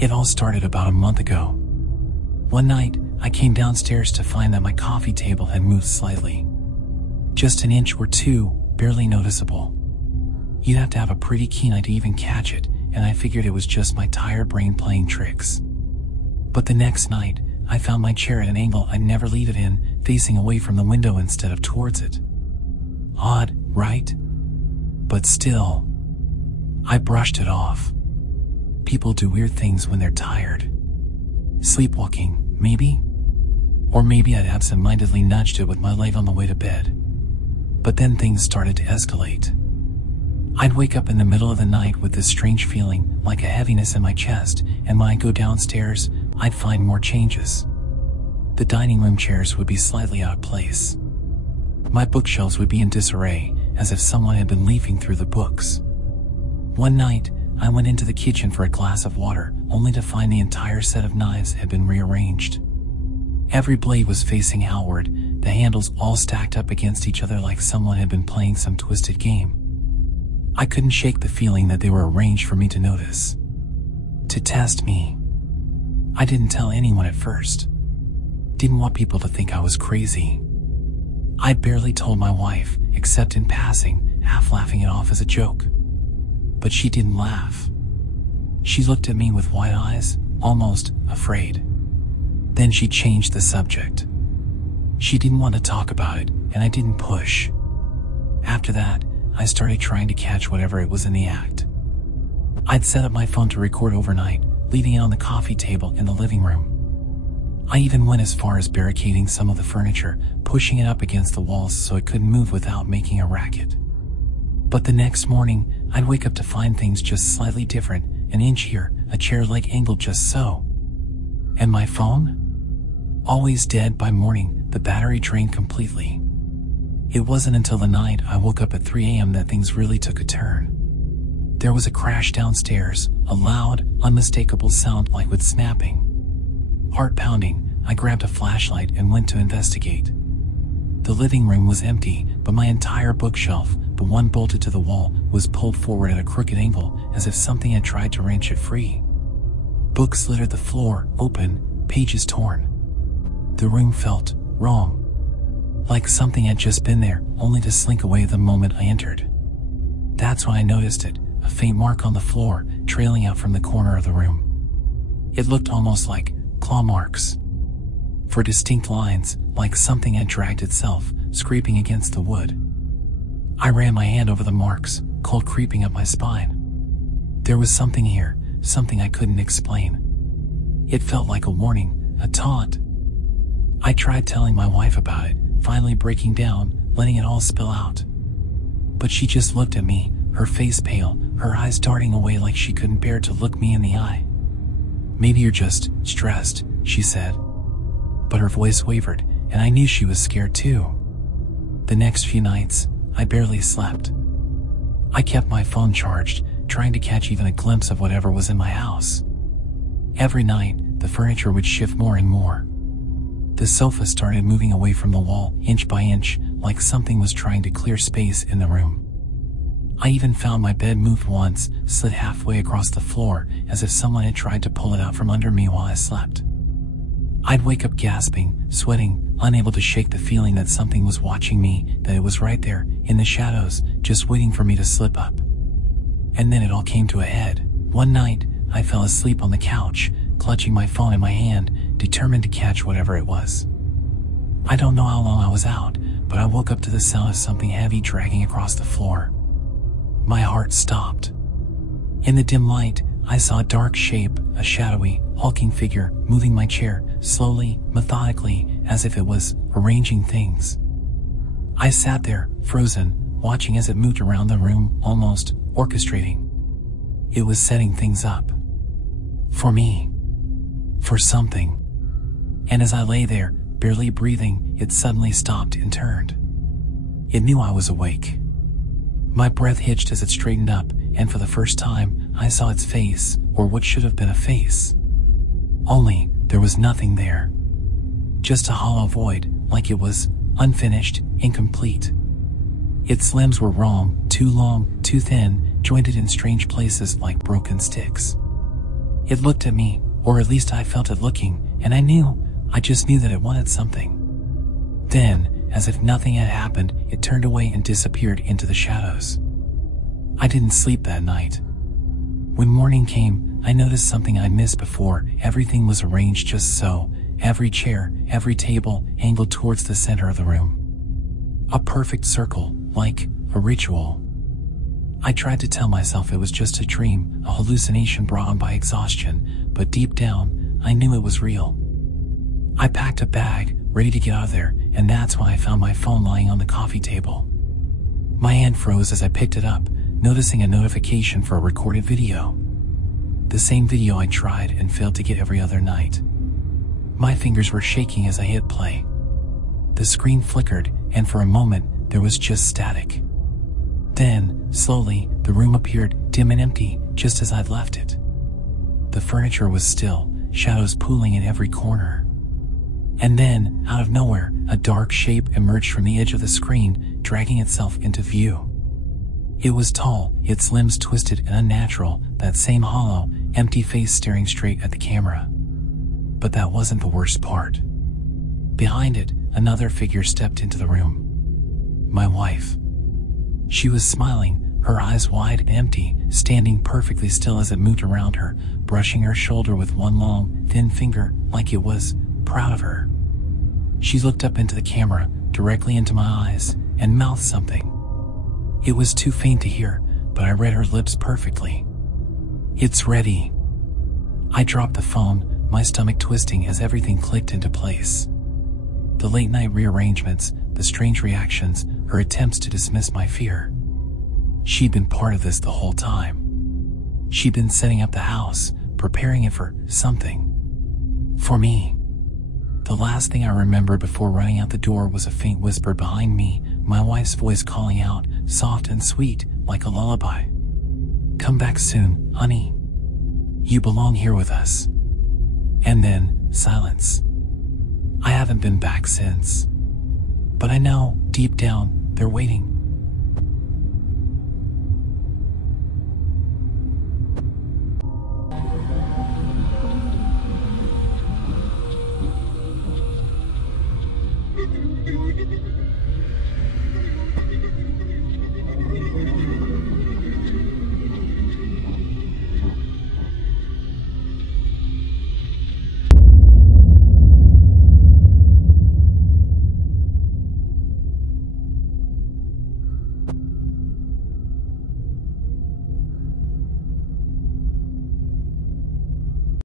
It all started about a month ago. One night, I came downstairs to find that my coffee table had moved slightly. Just an inch or two, barely noticeable. You'd have to have a pretty keen eye to even catch it, and I figured it was just my tired brain playing tricks. But the next night, I found my chair at an angle I'd never leave it in, facing away from the window instead of towards it. Odd, right? But still, I brushed it off. People do weird things when they're tired. Sleepwalking, maybe? Or maybe I'd absent-mindedly nudged it with my leg on the way to bed. But then things started to escalate. I'd wake up in the middle of the night with this strange feeling, like a heaviness in my chest, and when I'd go downstairs, I'd find more changes. The dining room chairs would be slightly out of place. My bookshelves would be in disarray, as if someone had been leafing through the books. One night, I went into the kitchen for a glass of water, only to find the entire set of knives had been rearranged. Every blade was facing outward, the handles all stacked up against each other like someone had been playing some twisted game. I couldn't shake the feeling that they were arranged for me to notice. To test me. I didn't tell anyone at first. Didn't want people to think I was crazy. I barely told my wife, except in passing, half laughing it off as a joke. But she didn't laugh. She looked at me with wide eyes, almost afraid. Then she changed the subject. She didn't want to talk about it, and I didn't push. After that, I started trying to catch whatever it was in the act. I'd set up my phone to record overnight, leaving it on the coffee table in the living room. I even went as far as barricading some of the furniture, pushing it up against the walls so it couldn't move without making a racket. But the next morning, I'd wake up to find things just slightly different, an inch here, a chair leg angled just so. And my phone? Always dead by morning, the battery drained completely. It wasn't until the night I woke up at 3 a.m. that things really took a turn. There was a crash downstairs, a loud, unmistakable sound like wood snapping. Heart pounding, I grabbed a flashlight and went to investigate. The living room was empty, but my entire bookshelf, the one bolted to the wall, was pulled forward at a crooked angle, as if something had tried to wrench it free. Books littered the floor, open, pages torn. The room felt wrong. Like something had just been there, only to slink away the moment I entered. That's when I noticed it, a faint mark on the floor, trailing out from the corner of the room. It looked almost like claw marks. For distinct lines, like something had dragged itself, scraping against the wood. I ran my hand over the marks, cold creeping up my spine. There was something here, something I couldn't explain. It felt like a warning, a taunt. I tried telling my wife about it, finally breaking down, letting it all spill out. But she just looked at me, her face pale, her eyes darting away like she couldn't bear to look me in the eye. "Maybe you're just stressed," she said. But her voice wavered, and I knew she was scared too. The next few nights, I barely slept. I kept my phone charged, trying to catch even a glimpse of whatever was in my house. Every night, the furniture would shift more and more. The sofa started moving away from the wall, inch by inch, like something was trying to clear space in the room. I even found my bed moved once, slid halfway across the floor, as if someone had tried to pull it out from under me while I slept. I'd wake up gasping, sweating, unable to shake the feeling that something was watching me, that it was right there, in the shadows, just waiting for me to slip up. And then it all came to a head. One night, I fell asleep on the couch, clutching my phone in my hand, determined to catch whatever it was. I don't know how long I was out, but I woke up to the sound of something heavy dragging across the floor. My heart stopped. In the dim light, I saw a dark shape, a shadowy, hulking figure, moving my chair, slowly, methodically, as if it was arranging things. I sat there, frozen, watching as it moved around the room, almost orchestrating. It was setting things up. For me. For something. And as I lay there, barely breathing, it suddenly stopped and turned. It knew I was awake. My breath hitched as it straightened up, and for the first time, I saw its face, or what should have been a face. Only, there was nothing there. Just a hollow void, like it was unfinished, incomplete. Its limbs were wrong, too long, too thin, jointed in strange places like broken sticks. It looked at me, or at least I felt it looking, and I just knew that it wanted something. Then, as if nothing had happened, it turned away and disappeared into the shadows. I didn't sleep that night. When morning came, I noticed something I'd missed before. Everything was arranged just so, every chair, every table, angled towards the center of the room. A perfect circle, like a ritual. I tried to tell myself it was just a dream, a hallucination brought on by exhaustion, but deep down, I knew it was real. I packed a bag, ready to get out of there, and that's when I found my phone lying on the coffee table. My hand froze as I picked it up, noticing a notification for a recorded video. The same video I tried and failed to get every other night. My fingers were shaking as I hit play. The screen flickered, and for a moment, there was just static. Then, slowly, the room appeared dim and empty, just as I'd left it. The furniture was still, shadows pooling in every corner. And then, out of nowhere, a dark shape emerged from the edge of the screen, dragging itself into view. It was tall, its limbs twisted and unnatural, that same hollow, empty face staring straight at the camera. But that wasn't the worst part. Behind it, another figure stepped into the room. My wife. She was smiling, her eyes wide and empty, standing perfectly still as it moved around her, brushing her shoulder with one long, thin finger, like it was proud of her. She looked up into the camera, directly into my eyes, and mouthed something. It was too faint to hear, but I read her lips perfectly. "It's ready." I dropped the phone, my stomach twisting as everything clicked into place. The late-night rearrangements, the strange reactions, her attempts to dismiss my fear. She'd been part of this the whole time. She'd been setting up the house, preparing it for something. For me. The last thing I remembered before running out the door was a faint whisper behind me, my wife's voice calling out, soft and sweet, like a lullaby. "Come back soon, honey. You belong here with us." And then, silence. I haven't been back since. But I know, deep down, they're waiting.